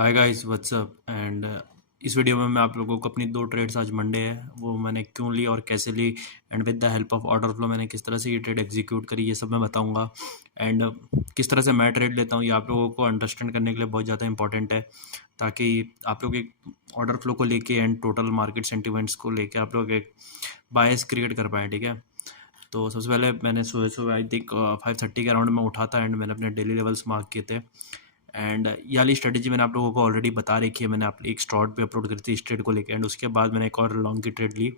Hi guys what's up and इस video में मैं आप लोगों को अपनी दो ट्रेड्स, आज मंडे है, वो मैंने क्यों ली और कैसे ली and with the help of order flow मैंने किस तरह से ये ट्रेड एग्जीक्यूट करी, ये सब मैं बताऊंगा। एंड किस तरह से मैं ट्रेड लेता हूँ ये आप लोगों को अंडरस्टैंड करने के लिए बहुत ज़्यादा इंपॉर्टेंट है, ताकि आप लोग एक ऑर्डर फ्लो को लेके एंड टोटल मार्केट सेंटिमेंट्स को लेके आप लोग एक बायस क्रिएट कर पाएँ। ठीक है, तो सबसे पहले मैंने सुबह सुबह आई थिंक 5:30 के अराउंड में उठा था एंड मैंने अपने डेली लेवल्स मार्क किए थे। एंड ये वाली स्ट्रेटेजी मैंने आप लोगों को ऑलरेडी बता रखी है, मैंने आप एक स्टॉट पे अपलोड करी थी इस ट्रेड को लेकर। एंड उसके बाद मैंने एक और लॉन्ग की ट्रेड ली,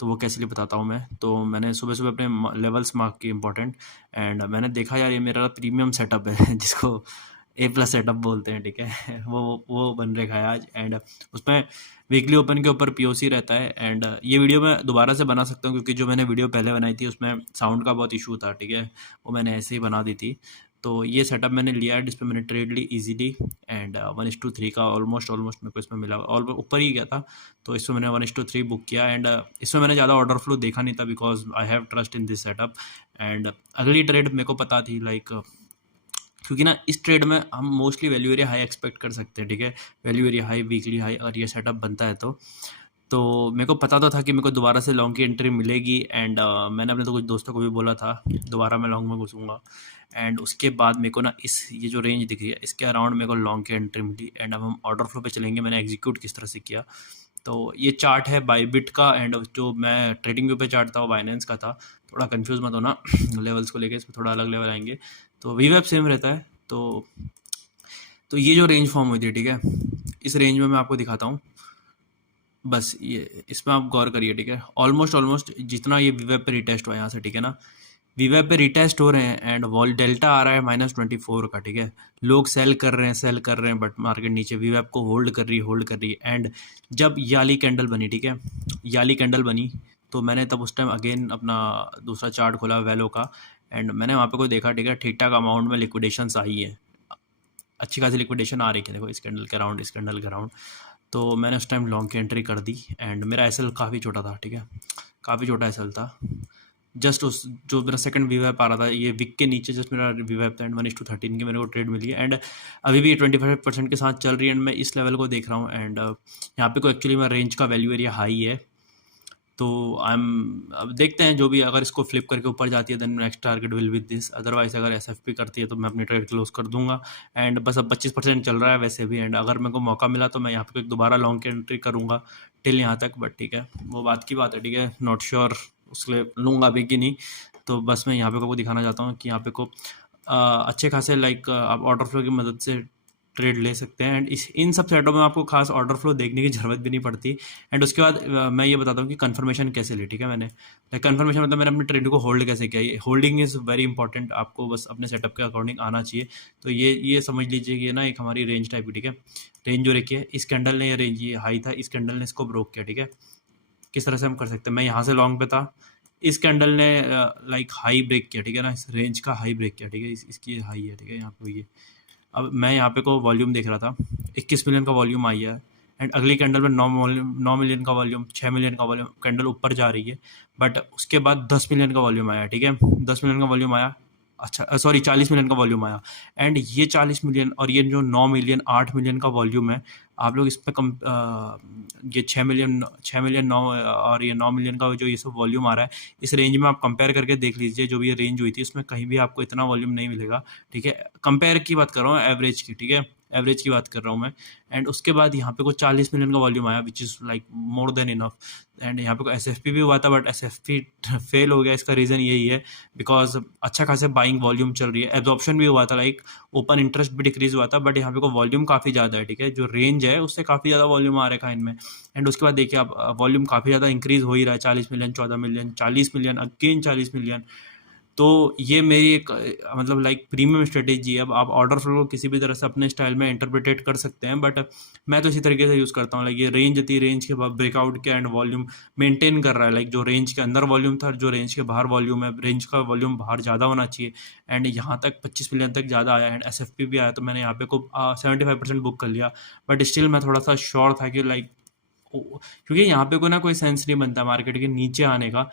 तो वो कैसे ली बताता हूँ मैं। तो मैंने सुबह सुबह अपने लेवल्स मार्क किए इंपॉर्टेंट, एंड मैंने देखा यार ये मेरा प्रीमियम सेटअप है जिसको A+ सेटअप बोलते हैं। ठीक है वो बन रखा है आज, एंड उसमें वीकली ओपन के ऊपर POC रहता है। एंड ये वीडियो मैं दोबारा से बना सकता हूँ क्योंकि जो मैंने वीडियो पहले बनाई थी उसमें साउंड का बहुत इशू था। ठीक है, वो मैंने ऐसे ही बना दी थी। तो ये सेटअप मैंने लिया है जिसपे मैंने ट्रेड ली इजीली, एंड 1:3 का ऑलमोस्ट मेरे को इसमें मिला, और ऊपर ही गया था। तो इसमें मैंने 1:3 बुक किया, एंड इसमें मैंने ज़्यादा ऑर्डर फ्लो देखा नहीं था because I have trust in this setup. And अगली ट्रेड मेरे को पता थी, लाइक क्योंकि ना इस ट्रेड में हम mostly value area high expect कर सकते हैं। ठीक है, value area high, weekly high, अगर ये सेटअप बनता है तो मेरे को पता तो था कि मेरे को दोबारा से लॉन्ग की एंट्री मिलेगी। एंड मैंने अपने तो कुछ दोस्तों को भी बोला था दोबारा मैं लॉन्ग में घुसूँगा। एंड उसके बाद मेरे को ना ये जो रेंज दिख रही है इसके अराउंड मेरे को लॉन्ग की एंट्री मिली। एंड अब हम ऑर्डर फ्लो पे चलेंगे, मैंने एग्जीक्यूट किस तरह से किया। तो ये चार्ट है बाईबिट का, एंड जो मैं ट्रेडिंग व्यू पे चार्ट था वो बाइनेंस का था। थोड़ा कंफ्यूज मत होना लेवल्स को लेके, इसमें थोड़ा अलग लेवल आएंगे। तो वीवेब सेम रहता है। तो ये जो रेंज फॉर्म हुई थी, ठीक है, इस रेंज में मैं आपको दिखाता हूँ। बस ये इसमें आप गौर करिए। ठीक है, ऑलमोस्ट जितना ये वीवेब पे रिटेस्ट हुआ है यहाँ से, ठीक है ना, वीवेब पे रिटेस्ट हो रहे हैं एंड वॉल डेल्टा आ रहा है -24 का। ठीक है, लोग सेल कर रहे हैं बट मार्केट नीचे वीवेब को होल्ड कर रही है। एंड जब याली कैंडल बनी, ठीक है, याली कैंडल बनी, तो मैंने तब उस टाइम अगेन अपना दूसरा चार्ट खोला वैलो का, एंड मैंने वहाँ पे कोई देखा, ठीक है, ठीक ठाक अमाउंट में लिक्विडेशंस आई है, अच्छी खासी लिक्विडेशन आ रही है। देखो इस कैंडल के अराउंड, इस कैंडल के अराउंड। तो मैंने उस टाइम लॉन्ग की एंट्री कर दी, एंड मेरा एसएल काफ़ी छोटा था। ठीक है, काफ़ी छोटा एसएल था। जस्ट उस जो मेरा सेकंड वीवैप आ रहा था, ये विक के नीचे जस्ट मेरा वीवैप था, एंड 1:13 की मेरे को ट्रेड मिली है। एंड अभी भी 25% के साथ चल रही है, एंड मैं इस लेवल को देख रहा हूँ। एंड यहाँ पे को एक्चुअली मेरा रेंज का वैल्यू एरिया हाई है। तो अब देखते हैं, जो भी अगर इसको फ्लिप करके ऊपर जाती है then next target will with this, otherwise अगर SFP करती है तो मैं अपनी ट्रेड क्लोज कर दूंगा। एंड बस अब 25% चल रहा है वैसे भी, एंड अगर मेरे को मौका मिला तो मैं यहाँ पे एक दोबारा लॉन्ग की एंट्री करूँगा टिल यहाँ तक। बट ठीक है, वो बात की बात है। ठीक है, नॉट श्योर उसके लिए लूँगा अभी कि नहीं। तो बस मैं यहाँ पे को दिखाना चाहता हूँ कि यहाँ पे को अच्छे खासे लाइक आप ऑर्डर फ्लो की मदद से ट्रेड ले सकते हैं। एंड इन सब सेटों में आपको खास ऑर्डर फ्लो देखने की ज़रूरत भी नहीं पड़ती। एंड उसके बाद मैं ये बताता हूँ कि कंफर्मेशन कैसे ली। ठीक है, मैंने लाइक कंफर्मेशन मतलब मैंने अपने ट्रेड को होल्ड कैसे किया। ये होल्डिंग इज़ वेरी इंपॉर्टेंट, आपको बस अपने सेटअप के अकॉर्डिंग आना चाहिए। तो ये समझ लीजिए कि ये ना एक हमारी रेंज टाइप की, ठीक है, रेंज जो रखी है, इस कैंडल ने ये रेंज, ये हाई था, इस कैंडल ने इसको ब्रोक किया। ठीक है, किस तरह से हम कर सकते हैं, मैं यहाँ से लॉन्ग पे था, इस कैंडल ने लाइक हाई ब्रेक किया। ठीक है ना, इस रेंज का हाई ब्रेक किया। ठीक है, इसकी हाई है। ठीक है, यहाँ पे ये अब मैं यहाँ पे को वॉल्यूम देख रहा था, 21 मिलियन का वॉल्यूम आई है। एंड अगली कैंडल में 9 मिलियन का वॉल्यूम, 6 मिलियन का वॉल्यूम, कैंडल ऊपर जा रही है। बट उसके बाद 10 मिलियन का वॉल्यूम आया। ठीक है, 10 मिलियन का वॉल्यूम आया, अच्छा सॉरी 40 मिलियन का वॉल्यूम आया। एंड ये 40 मिलियन और ये जो 9 मिलियन 8 मिलियन का वॉल्यूम है, आप लोग इस पर ये 6 मिलियन 9 और ये 9 मिलियन का जो ये सब वॉल्यूम आ रहा है, इस रेंज में आप कंपेयर करके देख लीजिए। जो भी ये रेंज हुई थी उसमें कहीं भी आपको इतना वॉल्यूम नहीं मिलेगा। ठीक है, कंपेयर की बात कर रहा हूँ, एवरेज की। ठीक है, एवरेज की बात कर रहा हूँ मैं। एंड उसके बाद यहाँ पे को 40 मिलियन का वॉल्यूम आया which is like more than enough. And यहाँ पे को SFP भी हुआ था बट SFP फेल हो गया। इसका रीज़न यही है बिकॉज अच्छा खासा बाइंग वॉल्यूम चल रही है। एब्जॉर्प्शन भी हुआ था, लाइक ओपन इंटरेस्ट भी डिक्रीज हुआ था, बट यहाँ पे को वॉल्यूम काफ़ी ज़्यादा है। ठीक है, जो रेंज है उससे काफ़ी ज़्यादा वॉल्यूम आ रखा है इनमें। एंड उसके बाद देखिए आप वॉल्यूम काफ़ी ज़्यादा इंक्रीज हो ही रहा है, 40 million, 14 million, 40 million, again 40 million. तो ये मेरी एक मतलब लाइक प्रीमियम स्ट्रेटेजी है। अब आप ऑर्डर फ्लो किसी भी तरह से अपने स्टाइल में इंटरप्रिटेट कर सकते हैं, बट मैं तो इसी तरीके से यूज़ करता हूँ। लाइक ये रेंज थी, रेंज के बाद ब्रेकआउट किया एंड वॉल्यूम मेंटेन कर रहा है। लाइक जो रेंज के अंदर वॉल्यूम था, जो रेंज के बाहर वॉल्यूम है, रेंज का वॉल्यूम बाहर ज़्यादा होना चाहिए। एंड यहाँ तक 25 मिलियन तक ज़्यादा आया, एंड SFP भी आया, तो मैंने यहाँ पे को 75% बुक कर लिया। बट स्टिल मैं थोड़ा सा श्योर था कि लाइक क्योंकि यहाँ पे कोई ना कोई सेंस नहीं बनता मार्केट के नीचे आने का।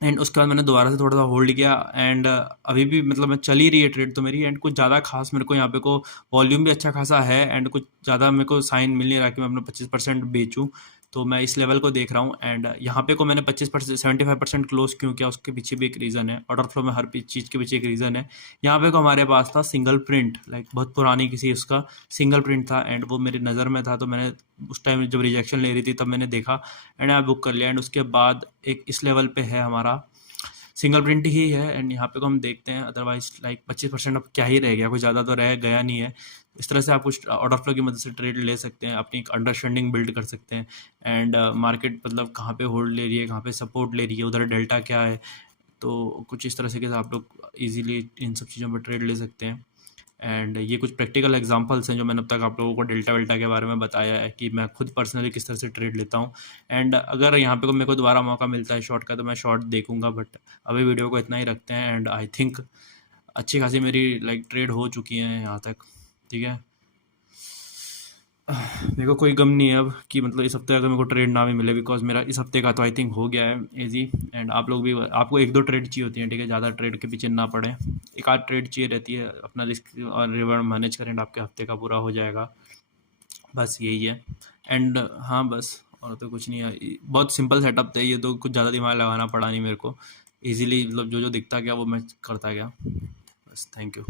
एंड उसके बाद मैंने दोबारा से थोड़ा सा होल्ड किया एंड अभी भी मतलब मैं चल ही रही है ट्रेड तो मेरी, एंड कुछ ज़्यादा खास मेरे को यहाँ पे को वॉल्यूम भी अच्छा खासा है एंड कुछ ज़्यादा मेरे को साइन मिल नहीं रहा कि मैं अपना 25% बेचूं। तो मैं इस लेवल को देख रहा हूँ एंड यहाँ पे को मैंने 25% 75% क्लोज क्यों किया, उसके पीछे भी एक रीज़न है। ऑर्डर फ्लो में हर चीज़ के पीछे एक रीज़न है। यहाँ पे को हमारे पास था सिंगल प्रिंट, लाइक बहुत पुरानी किसी उसका सिंगल प्रिंट था एंड वो मेरी नज़र में था, तो मैंने उस टाइम जब रिजेक्शन ले रही थी तब मैंने देखा एंड मैं बुक कर लिया। एंड उसके बाद एक इस लेवल पे है हमारा सिंगल प्रिंट ही है एंड यहाँ पे को हम देखते हैं। अदरवाइज लाइक 25% अब क्या ही रह गया, कुछ ज़्यादा तो रह गया नहीं है। इस तरह से आप कुछ ऑर्डर फ्लो की मदद से ट्रेड ले सकते हैं, अपनी एक अंडरस्टैंडिंग बिल्ड कर सकते हैं एंड मार्केट मतलब कहाँ पे होल्ड ले रही है, कहाँ पे सपोर्ट ले रही है, उधर डेल्टा क्या है। तो कुछ इस तरह से आप लोग इजीली इन सब चीज़ों पर ट्रेड ले सकते हैं। एंड ये कुछ प्रैक्टिकल एग्जांपल्स हैं जो मैंने अब तक आप लोगों को डेल्टा वेल्टा के बारे में बताया है कि मैं खुद पर्सनली किस तरह से ट्रेड लेता हूँ। एंड अगर यहाँ पे को मेरे को दोबारा मौका मिलता है शॉर्ट का तो मैं शॉर्ट देखूंगा, बट अभी वीडियो को इतना ही रखते हैं। एंड आई थिंक अच्छी खासी मेरी लाइक ट्रेड हो चुकी है यहाँ तक, ठीक है। मेरे को कोई गम नहीं है अब कि मतलब इस हफ्ते अगर मेरे को ट्रेड ना भी मिले, बिकॉज मेरा इस हफ्ते का तो आई थिंक हो गया है इजी। एंड आप लोग भी, आपको एक दो ट्रेड चाहिए होती है, ठीक है, ज़्यादा ट्रेड के पीछे ना पड़े, एक आध ट्रेड चाहिए रहती है, अपना रिस्क और रिवॉर्ड मैनेज करें, आपके हफ्ते का पूरा हो जाएगा। बस यही है। एंड हाँ बस, और तो कुछ नहीं है, बहुत सिंपल सेटअप था ये, तो कुछ ज़्यादा दिमाग लगाना पड़ा नहीं मेरे को, इजीली मतलब जो जो दिखता गया वो मैं करता गया। बस थैंक यू।